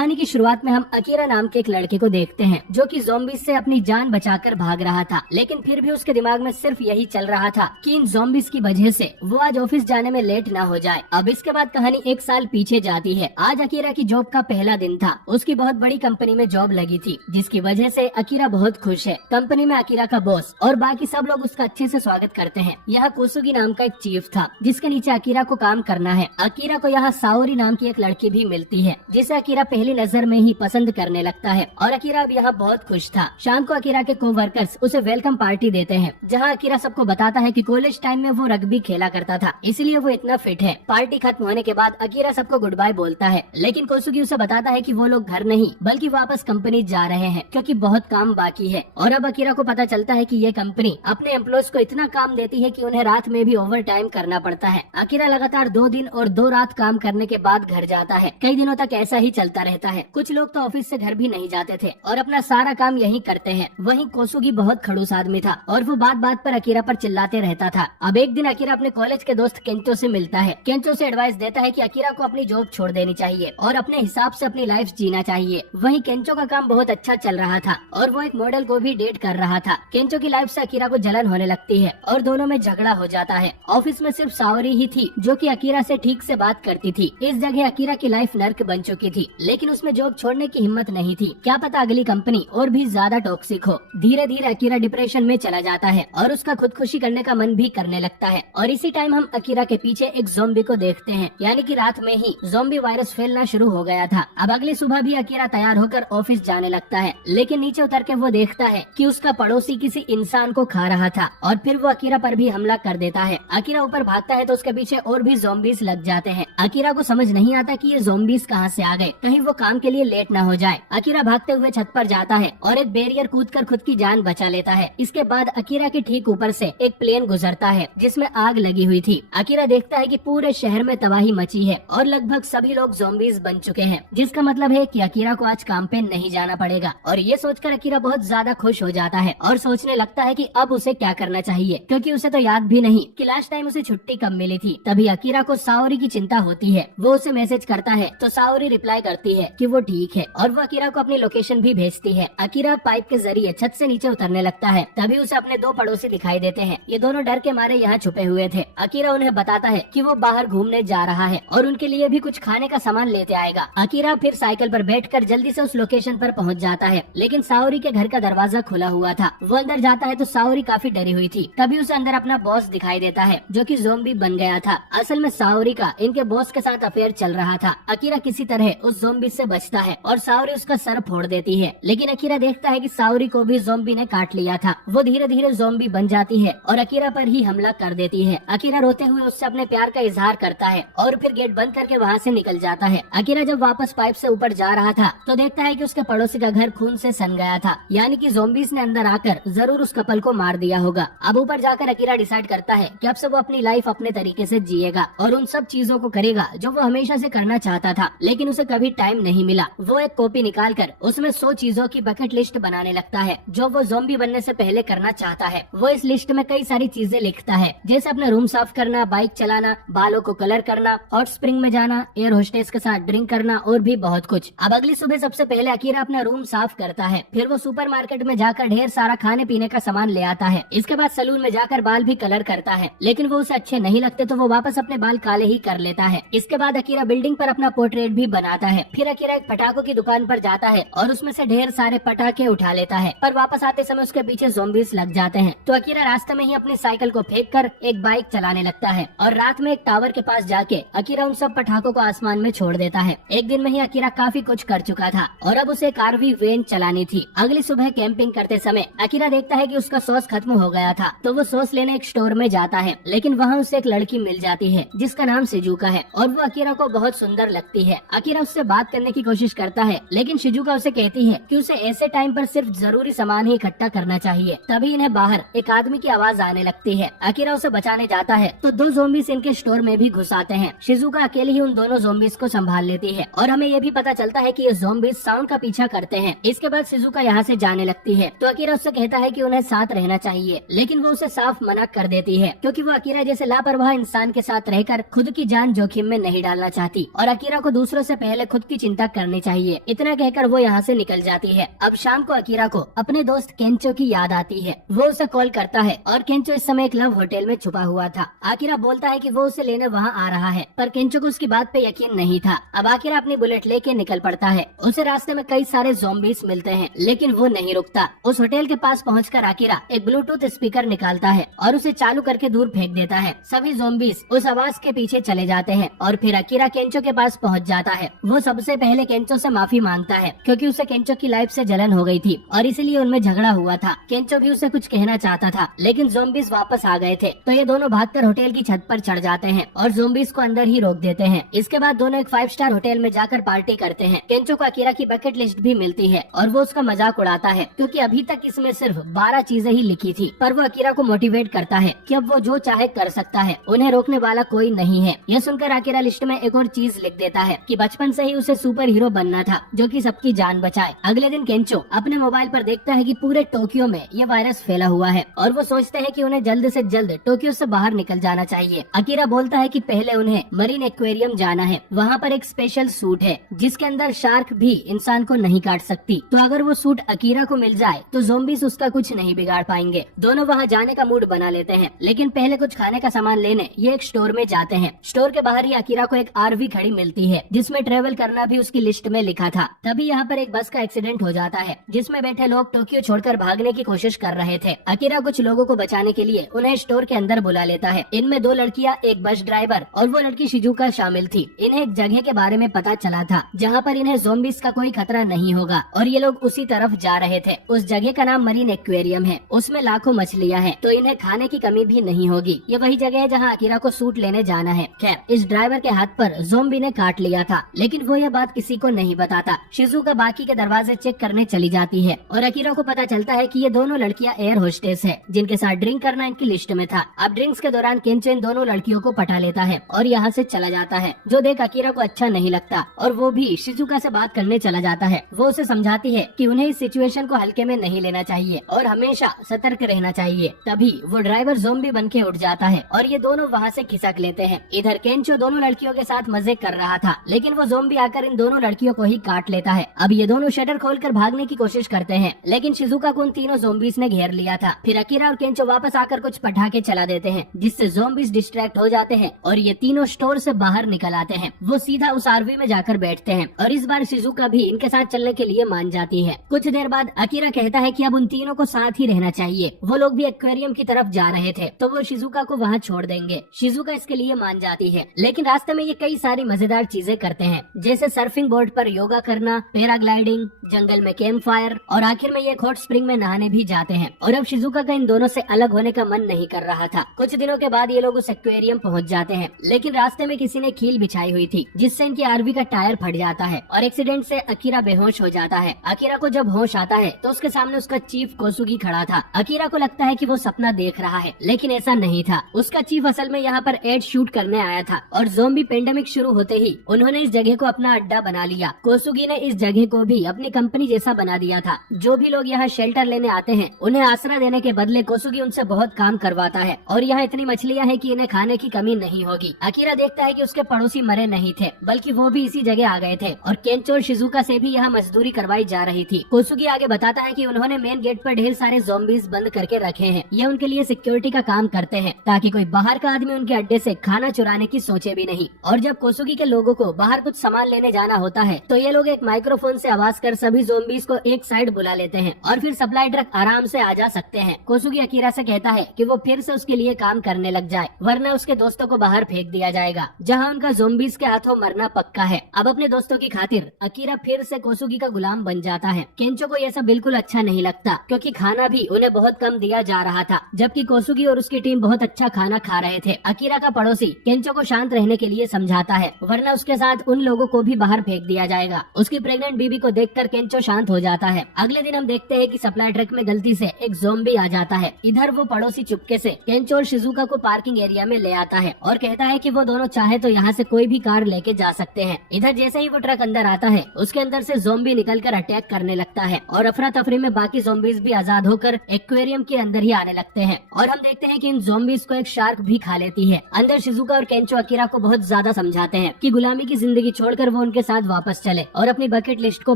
कहानी की शुरुआत में हम अकीरा नाम के एक लड़के को देखते हैं जो कि ज़ॉम्बीज़ से अपनी जान बचाकर भाग रहा था, लेकिन फिर भी उसके दिमाग में सिर्फ यही चल रहा था कि इन ज़ॉम्बीज़ की वजह से वो आज ऑफिस जाने में लेट ना हो जाए। अब इसके बाद कहानी 1 साल पीछे जाती है। आज अकीरा की जॉब का पहला दिन था। उसकी बहुत बड़ी कंपनी में जॉब लगी थी, जिसकी वजह से अकीरा बहुत खुश है। कंपनी में अकीरा का बॉस और बाकी सब लोग उसका अच्छे से स्वागत करते हैं। यहाँ कोसुगी नाम का एक चीफ था जिसके नीचे अकीरा को काम करना है। अकीरा को यहाँ साओरी नाम की एक लड़की भी मिलती है जिसे अकीरा पहली नजर में ही पसंद करने लगता है और अकीरा अब यहाँ बहुत खुश था। शाम को अकीरा के कोवर्कर्स उसे वेलकम पार्टी देते हैं, जहाँ अकीरा सबको बताता है कि कॉलेज टाइम में वो रग्बी खेला करता था, इसलिए वो इतना फिट है। पार्टी खत्म होने के बाद अकीरा सबको गुड बाय बोलता है, लेकिन कोसुगी उसे बताता है कि वो लोग घर नहीं बल्कि वापस कंपनी जा रहे हैं क्योंकि बहुत काम बाकी है। और अब अकीरा को पता चलता है कि ये कंपनी अपने एम्प्लॉयज को इतना काम देती है कि उन्हें रात में भी ओवर टाइम करना पड़ता है। अकीरा लगातार 2 दिन और 2 रात काम करने के बाद घर जाता है। कई दिनों तक ऐसा ही चलता रहता है। कुछ लोग तो ऑफिस से घर भी नहीं जाते थे और अपना सारा काम यहीं करते हैं। वहीं कोसुगी बहुत खड़ूस आदमी था और वो बात बात पर अकीरा पर चिल्लाते रहता था। अब एक दिन अकीरा अपने कॉलेज के दोस्त केंचो से मिलता है। केंचो से एडवाइस देता है कि अकीरा को अपनी जॉब छोड़ देनी चाहिए और अपने हिसाब से अपनी लाइफ जीना चाहिए। वहीं केंचो का काम बहुत अच्छा चल रहा था और वो एक मॉडल को भी डेट कर रहा था। केंचो की लाइफ से अकीरा को जलन होने लगती है और दोनों में झगड़ा हो जाता है। ऑफिस में सिर्फ साओरी ही थी जो कि अकीरा से ठीक से बात करती थी। इस जगह अकीरा की लाइफ नर्क बन चुकी थी, लेकिन उसमें जॉब छोड़ने की हिम्मत नहीं थी। क्या पता अगली कंपनी और भी ज्यादा टॉक्सिक हो। धीरे धीरे अकीरा डिप्रेशन में चला जाता है और उसका खुदकुशी करने का मन भी करने लगता है। और इसी टाइम हम अकीरा के पीछे एक ज़ॉम्बी को देखते हैं, यानी कि रात में ही ज़ॉम्बी वायरस फैलना शुरू हो गया था। अब अगली सुबह भी अकीरा तैयार होकर ऑफिस जाने लगता है, लेकिन नीचे उतर के वो देखता है कि उसका पड़ोसी किसी इंसान को खा रहा था और फिर वो अकीरा पर भी हमला कर देता है। अकीरा ऊपर भागता है तो उसके पीछे और भी ज़ॉम्बीज लग जाते हैं। अकीरा को समझ नहीं आता कि ये ज़ॉम्बीज कहाँ से आ गए, कहीं वो काम के लिए लेट ना हो जाए। अकीरा भागते हुए छत पर जाता है और एक बैरियर कूदकर खुद की जान बचा लेता है। इसके बाद अकीरा के ठीक ऊपर से एक प्लेन गुजरता है जिसमें आग लगी हुई थी। अकीरा देखता है कि पूरे शहर में तबाही मची है और लगभग सभी लोग ज़ॉम्बीज बन चुके हैं, जिसका मतलब है कि अकीरा को आज काम पे नहीं जाना पड़ेगा। और ये सोचकर अकीरा बहुत ज्यादा खुश हो जाता है और सोचने लगता है कि अब उसे क्या करना चाहिए, क्योंकि उसे तो याद भी नहीं कि लास्ट टाइम उसे छुट्टी कब मिली थी। तभी अकीरा को साओरी की चिंता होती है। वो उसे मैसेज करता है तो साओरी रिप्लाई करती है कि वो ठीक है और वो अकीरा को अपनी लोकेशन भी भेजती है। अकीरा पाइप के जरिए छत से नीचे उतरने लगता है। तभी उसे अपने 2 पड़ोसी दिखाई देते हैं। ये दोनों डर के मारे यहाँ छुपे हुए थे। अकीरा उन्हें बताता है कि वो बाहर घूमने जा रहा है और उनके लिए भी कुछ खाने का सामान लेते आएगा। अकीरा फिर साइकिल पर बैठकर जल्दी से उस लोकेशन पर पहुँच जाता है, लेकिन साओरी के घर का दरवाजा खुला हुआ था। वो अंदर जाता है तो साओरी काफी डरी हुई थी। तभी उसे अंदर अपना बॉस दिखाई देता है जो कि ज़ॉम्बी बन गया था। असल में साओरी का इनके बॉस के साथ अफेयर चल रहा था। अकीरा किसी तरह उस ज़ॉम्बी से बचता है और साओरी उसका सर फोड़ देती है, लेकिन अकीरा देखता है कि साओरी को भी ज़ॉम्बी ने काट लिया था। वो धीरे धीरे ज़ॉम्बी बन जाती है और अकीरा पर ही हमला कर देती है। अकीरा रोते हुए उससे अपने प्यार का इजहार करता है और फिर गेट बंद करके वहाँ से निकल जाता है। अकीरा जब वापस पाइप से ऊपर जा रहा था तो देखता है कि उसके पड़ोसी का घर खून से सन गया था, यानी कि ज़ॉम्बीज ने अंदर आकर जरूर उस कपल को मार दिया होगा। अब ऊपर जाकर अकीरा डिसाइड करता है कि अब से वो अपनी लाइफ अपने तरीके से जिएगा और उन सब चीजों को करेगा जो वो हमेशा से करना चाहता था, लेकिन उसे कभी टाइम नहीं मिला। वो एक कॉपी निकालकर उसमें 100 चीजों की बकेट लिस्ट बनाने लगता है जो वो ज़ॉम्बी बनने से पहले करना चाहता है। वो इस लिस्ट में कई सारी चीजें लिखता है, जैसे अपना रूम साफ करना, बाइक चलाना, बालों को कलर करना, हॉट स्प्रिंग में जाना, एयर होस्टेस के साथ ड्रिंक करना और भी बहुत कुछ। अब अगली सुबह सबसे पहले अकीरा अपना रूम साफ करता है। फिर वो सुपरमार्केट में जाकर ढेर सारा खाने पीने का सामान ले आता है। इसके बाद सलून में जाकर बाल भी कलर करता है, लेकिन वो उसे अच्छे नहीं लगते तो वो वापस अपने बाल काले ही कर लेता है। इसके बाद अकीरा बिल्डिंग पर अपना पोर्ट्रेट भी बनाता है। फिर अकीरा एक पटाखों की दुकान पर जाता है और उसमें से ढेर सारे पटाखे उठा लेता है, पर वापस आते समय उसके पीछे ज़ॉम्बीज लग जाते हैं। तो अकीरा रास्ते में ही अपनी साइकिल को फेंक कर एक बाइक चलाने लगता है और रात में एक टावर के पास जाके अकीरा उन सब पटाखों को आसमान में छोड़ देता है। एक दिन में ही अकीरा काफी कुछ कर चुका था और अब उसे एक आरवी वैन चलानी थी। अगली सुबह कैंपिंग करते समय अकीरा देखता है कि उसका सॉस खत्म हो गया था, तो वो सॉस लेने एक स्टोर में जाता है, लेकिन वहाँ उसे एक लड़की मिल जाती है जिसका नाम शिजुका है और वो अकीरा को बहुत सुंदर लगती है। अकीरा उससे बात करने की कोशिश करता है, लेकिन शिजुका उसे कहती है कि उसे ऐसे टाइम पर सिर्फ जरूरी सामान ही इकट्ठा करना चाहिए। तभी इन्हें बाहर एक आदमी की आवाज आने लगती है। अकीरा उसे बचाने जाता है तो 2 ज़ॉम्बीज इनके स्टोर में भी घुस आते हैं। शिजुका अकेली ही उन दोनों ज़ॉम्बीज को संभाल लेती है और हमें ये भी पता चलता है कि ये ज़ॉम्बीज साउंड का पीछा करते हैं। इसके बाद शिजुका यहाँ से जाने लगती है तो अकीरा उससे कहता है कि उन्हें साथ रहना चाहिए, लेकिन वो उसे साफ मना कर देती है क्योंकि वो अकीरा जैसे लापरवाह इंसान के साथ रहकर खुद की जान जोखिम में नहीं डालना चाहती और अकीरा को दूसरों से पहले खुद की चिंता करनी चाहिए। इतना कहकर वो यहाँ से निकल जाती है। अब शाम को अकीरा को अपने दोस्त केंचो की याद आती है। वो उसे कॉल करता है और केंचो इस समय एक लव होटल में छुपा हुआ था। अकीरा बोलता है कि वो उसे लेने वहाँ आ रहा है, पर केंचो को उसकी बात पे यकीन नहीं था। अब अकीरा अपनी बुलेट लेके निकल पड़ता है। उसे रास्ते में कई सारे ज़ॉम्बीज़ मिलते हैं, लेकिन वो नहीं रुकता। उस होटल के पास पहुंचकर अकीरा एक ब्लूटूथ स्पीकर निकालता है और उसे चालू करके दूर फेंक देता है। सभी ज़ॉम्बीज़ उस आवाज के पीछे चले जाते हैं और फिर अकीरा केंचो के पास पहुंच जाता है। वो सबसे पहले केंचो से माफी मांगता है क्योंकि उसे केंचो की लाइफ से जलन हो गई थी और इसलिए उनमें झगड़ा हुआ था। केंचो भी उसे कुछ कहना चाहता था, लेकिन ज़ॉम्बीज़ वापस आ गए थे, तो ये दोनों भागकर होटल की छत पर चढ़ जाते हैं और ज़ॉम्बीज़ को अंदर ही रोक देते हैं। इसके बाद दोनों एक 5 स्टार होटल में जाकर पार्टी करते हैं। केंचो को अकीरा की बकेट लिस्ट भी मिलती है और वो उसका मजाक उड़ाता है क्योंकि अभी तक इसमें सिर्फ 12 चीजें ही लिखी थी, पर वो अकीरा को मोटिवेट करता है कि अब वो जो चाहे कर सकता है, उन्हें रोकने वाला कोई नहीं है। यह सुनकर अकीरा लिस्ट में एक और चीज लिख देता है कि बचपन से ही उसे सुपर हीरो बनना था जो कि सबकी जान बचाए। अगले दिन केंचो अपने मोबाइल पर देखता है कि पूरे टोक्यो में ये वायरस फैला हुआ है और वो सोचते हैं कि उन्हें जल्द से जल्द टोक्यो से बाहर निकल जाना चाहिए। अकीरा बोलता है कि पहले उन्हें मरीन एक्वेरियम जाना है, वहाँ पर एक स्पेशल सूट है जिसके अंदर शार्क भी इंसान को नहीं काट सकती, तो अगर वो सूट अकीरा को मिल जाए तो ज़ॉम्बीज़ उसका कुछ नहीं बिगाड़ पाएंगे। दोनों वहाँ जाने का मूड बना लेते हैं, लेकिन पहले कुछ खाने का सामान लेने ये एक स्टोर में जाते हैं। स्टोर के बाहर ही अकीरा को एक आरवी खड़ी मिलती है जिसमें ट्रेवल करना भी उसकी लिस्ट में लिखा था। तभी यहाँ पर एक बस का एक्सीडेंट हो जाता है जिसमें बैठे लोग टोक्यो छोड़कर भागने की कोशिश कर रहे थे। अकीरा कुछ लोगों को बचाने के लिए उन्हें स्टोर के अंदर बुला लेता है। इनमें 2 लड़कियाँ, एक बस ड्राइवर और वो लड़की शिजुका शामिल थी। इन्हें एक जगह के बारे में पता चला था जहाँ पर इन्हें ज़ॉम्बीज़ का कोई खतरा नहीं होगा और ये लोग उसी तरफ जा रहे थे। उस जगह का नाम मरीन एक्वेरियम है, उसमें लाखों मछलियाँ हैं, तो इन्हें खाने की कमी भी नहीं होगी। ये वही जगह है जहाँ अकीरा को सूट लेने जाना है। खैर, इस ड्राइवर के हाथ पर ज़ॉम्बी ने काट लिया था, लेकिन वो यह बात किसी को नहीं बताता। शिजुका बाकी के दरवाजे चेक करने चली जाती है और अकीरा को पता चलता है कि ये दोनों लड़कियां एयर होस्टेस है जिनके साथ ड्रिंक करना इनकी लिस्ट में था। अब ड्रिंक्स के दौरान केंचो इन दोनों लड़कियों को पटा लेता है और यहाँ से चला जाता है, जो देख अकीरा को अच्छा नहीं लगता और वो भी शिजुका से बात करने चला जाता है। वो उसे समझाती है कि उन्हें इस सिचुएशन को हल्के में नहीं लेना चाहिए और हमेशा सतर्क रहना चाहिए। तभी वो ड्राइवर ज़ॉम्बी बन के उठ जाता है और ये दोनों वहाँ से खिसक लेते हैं। इधर केंचो दोनों लड़कियों के साथ मजे कर रहा था, लेकिन वो ज़ॉम्बी आकर इन दोनों लड़कियों को ही काट लेता है। अब ये दोनों शटर खोलकर भागने की कोशिश करते हैं, लेकिन शिजुका को उन तीनों ज़ॉम्बीज़ ने घेर लिया था। फिर अकीरा और केंचो वापस आकर कुछ पटाखे चला देते हैं जिससे ज़ॉम्बीज़ डिस्ट्रैक्ट हो जाते हैं और ये तीनों स्टोर से बाहर निकल आते हैं। वो सीधा उस आरवी में जाकर बैठते हैं और इस बार शिजुका भी इनके साथ चलने के लिए मान जाती है। कुछ देर बाद अकीरा कहता है कि अब उन तीनों को साथ ही रहना चाहिए। वो लोग भी एक्वेरियम की तरफ जा रहे थे, तो वो शिजुका को वहाँ छोड़ देंगे। शिजुका इसके लिए मान जाती है, लेकिन रास्ते में ये कई सारी मजेदार चीजें करते हैं, जैसे सर्फिंग बोर्ड पर योगा करना, पैराग्लाइडिंग, जंगल में कैंप फायर और आखिर में ये हॉट स्प्रिंग में नहाने भी जाते हैं। और अब शिजुका का इन दोनों से अलग होने का मन नहीं कर रहा था। कुछ दिनों के बाद ये लोग उस एक्वेरियम पहुँच जाते हैं, लेकिन रास्ते में किसी ने कील बिछाई हुई थी जिससे इनकी आरवी का टायर फट जाता है और एक्सीडेंट से अकीरा बेहोश हो जाता है। अकीरा को जब होश आता है तो उसके सामने उसका चीफ कोसुगी खड़ा था। अकीरा को लगता है कि वो सपना देख रहा है, लेकिन ऐसा नहीं था। उसका चीफ असल में यहाँ पर एड शूट करने आया था और ज़ॉम्बी पेंडेमिक शुरू होते ही उन्होंने इस जगह को अपना अड्डा बना लिया। कोसुगी ने इस जगह को भी अपनी कंपनी जैसा बना दिया था। जो भी लोग यहाँ शेल्टर लेने आते हैं उन्हें आसरा देने के बदले कोसुगी उनसे बहुत काम करवाता है और यहाँ इतनी मछलियाँ हैं कि इन्हें खाने की कमी नहीं होगी। अकीरा देखता है कि उसके पड़ोसी मरे नहीं थे, बल्कि वो भी इसी जगह आ गए थे और केंचो और शिजुका से भी यहाँ मजदूरी करवाई जा रही थी। कोसुगी आगे बताता है कि उन्होंने मेन गेट पर ढेर सारे ज़ॉम्बीज़ बंद करके रखे हैं। ये उनके लिए सिक्योरिटी का काम करते हैं ताकि कोई बाहर का आदमी उनके अड्डे से खाना चुराने की सोचे भी नहीं। और जब कोसुगी के लोगों को बाहर कुछ सामान लेने जाना होता है तो ये लोग एक माइक्रोफोन से आवाज कर सभी ज़ॉम्बीज़ को एक साइड बुला लेते हैं और फिर सप्लाई ट्रक आराम से आ जा सकते हैं। कोसुगी अकीरा से कहता है कि वो फिर से उसके लिए काम करने लग जाए, वरना उसके दोस्तों को बाहर फेंक दिया जाएगा जहाँ उनका ज़ॉम्बीज़ के हाथों मरना पक्का है। अब अपने दोस्तों की खातिर अकीरा फिर से कोसुगी का गुलाम बन जाता है। केंचो को यह सब बिल्कुल अच्छा नहीं लगता क्योंकि खाना भी उन्हें बहुत कम दिया जा रहा था, जबकि कोसुगी और उसकी टीम बहुत अच्छा खाना खा रहे थे। अकीरा का पड़ोसी केंचो को शांत रहने के लिए समझाता है, वरना उसके साथ उन लोगों को भी बाहर फेंक दिया जाएगा। उसकी प्रेग्नेंट बीबी को देखकर केंचो शांत हो जाता है। अगले दिन हम देखते हैं कि सप्लाई ट्रक में गलती से एक ज़ॉम्बी आ जाता है। इधर वो पड़ोसी चुपके से केंचो और शिजुका को पार्किंग एरिया में ले आता है और कहता है कि वो दोनों चाहे तो यहाँ से कोई भी कार लेके जा सकते हैं। इधर जैसे ही वो ट्रक अंदर आता है उसके अंदर से ज़ॉम्बी निकलकर अटैक करने लगता है और अफरा तफरी में बाकी ज़ॉम्बीज़ भी आजाद होकर एक्वेरियम के अंदर ही आने लगते हैं और हम देखते हैं कि इन ज़ॉम्बीज़ को एक शार्क भी खा लेती है। अंदर शिजुका और केंचो अकीरा को बहुत ज्यादा समझाते हैं कि गुलामी की जिंदगी छोड़कर वो उनके साथ वापस चले और अपनी बकेट लिस्ट को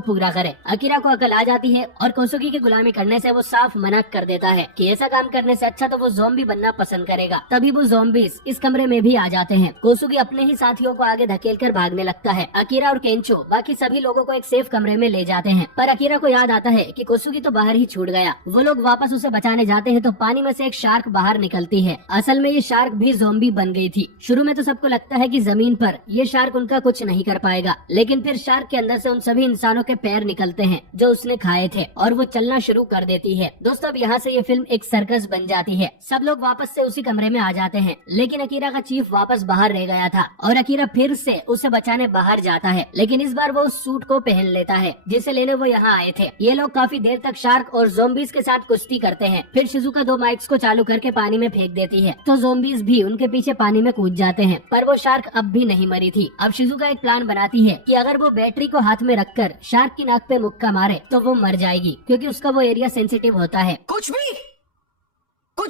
पूरा करे। अकीरा को अकल आ जाती है और कोसुगी की गुलामी करने से वो साफ मना कर देता है कि ऐसा काम करने से अच्छा तो वो ज़ॉम्बी बनना पसंद करेगा। तभी वो ज़ॉम्बीज इस कमरे में भी आ जाते हैं। कोसुगी अपने ही साथियों को आगे धकेलकर भागने लगता है। अकीरा और केंचो बाकी सभी लोगों को एक सेफ कमरे में ले जाते हैं, पर अकीरा को याद आता है कि कोसुगी तो बाहर ही छूट गया। वो लोग वापस उसे बचाने जाते हैं तो पानी में से एक शार्क बाहर निकलती है। असल में ये शार्क भी ज़ॉम्बी बन गई थी। शुरू में तो सबको लगता है कि जमीन पर ये शार्क उनका कुछ नहीं कर पाएगा, लेकिन फिर शार्क के अंदर से उन सभी इंसानों के पैर निकलते हैं जो उसने खाए थे और वो चलना शुरू कर देती है। दोस्तों अब यहाँ से ये फिल्म एक सर्कस बन जाती है। सब लोग वापस से उसी कमरे में आ जाते हैं, लेकिन अकीरा का चीफ वापस बाहर रह गया था और अकीरा फिर से उसे बचाने बाहर जाता है, लेकिन इस बार वो उस सूट को पहन लेता है जिसे लेने वो यहाँ आए थे। ये लोग काफी देर तक शार्क और ज़ॉम्बीज के साथ कुश्ती करते हैं। फिर शिजुका 2 माइक्स को चालू करके पानी में फेंक देती है तो ज़ॉम्बीज भी उनके पीछे पानी में कूद जाते हैं, पर वो शार्क अब भी नहीं मरी थी। अब शिजुका एक प्लान बनाती है कि अगर वो बैटरी को हाथ में रखकर शार्क की नाक पे मुक्का मारे तो वो मर जाएगी, क्योंकि उसका वो एरिया सेंसिटिव होता है। कुछ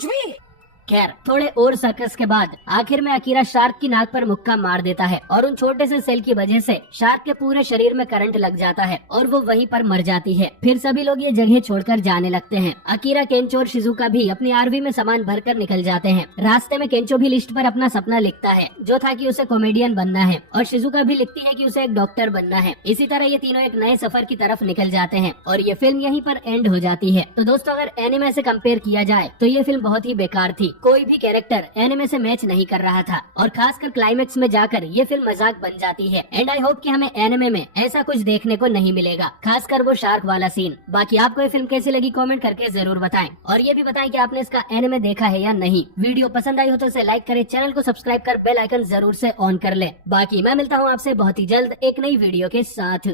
भी खैर थोड़े और सर्कस के बाद आखिर में अकीरा शार्क की नाक पर मुक्का मार देता है और उन छोटे से सेल की वजह से शार्क के पूरे शरीर में करंट लग जाता है और वो वहीं पर मर जाती है। फिर सभी लोग ये जगह छोड़कर जाने लगते हैं। अकीरा, केंचो और शिजुका भी अपनी आरवी में सामान भरकर निकल जाते हैं। रास्ते में केंचो भी लिस्ट पर अपना सपना लिखता है जो था कि उसे कॉमेडियन बनना है, और शिजुका भी लिखती है कि उसे एक डॉक्टर बनना है। इसी तरह ये तीनों एक नए सफर की तरफ निकल जाते हैं और ये फिल्म यहीं पर एंड हो जाती है। तो दोस्तों अगर एनिमे से कंपेयर किया जाए तो ये फिल्म बहुत ही बेकार थी। कोई भी कैरेक्टर एनिमे से मैच नहीं कर रहा था और खासकर क्लाइमेक्स में जाकर ये फिल्म मजाक बन जाती है। एंड आई होप कि हमें एनिमे में ऐसा कुछ देखने को नहीं मिलेगा, खासकर वो शार्क वाला सीन। बाकी आपको ये फिल्म कैसी लगी कमेंट करके जरूर बताएं, और ये भी बताएं कि आपने इसका एनिमे देखा है या नहीं। वीडियो पसंद आई हो तो इसे लाइक करें, चैनल को सब्सक्राइब कर बेल आइकन जरूर से ऑन कर ले। बाकी मैं मिलता हूँ आपसे बहुत ही जल्द एक नई वीडियो के साथ।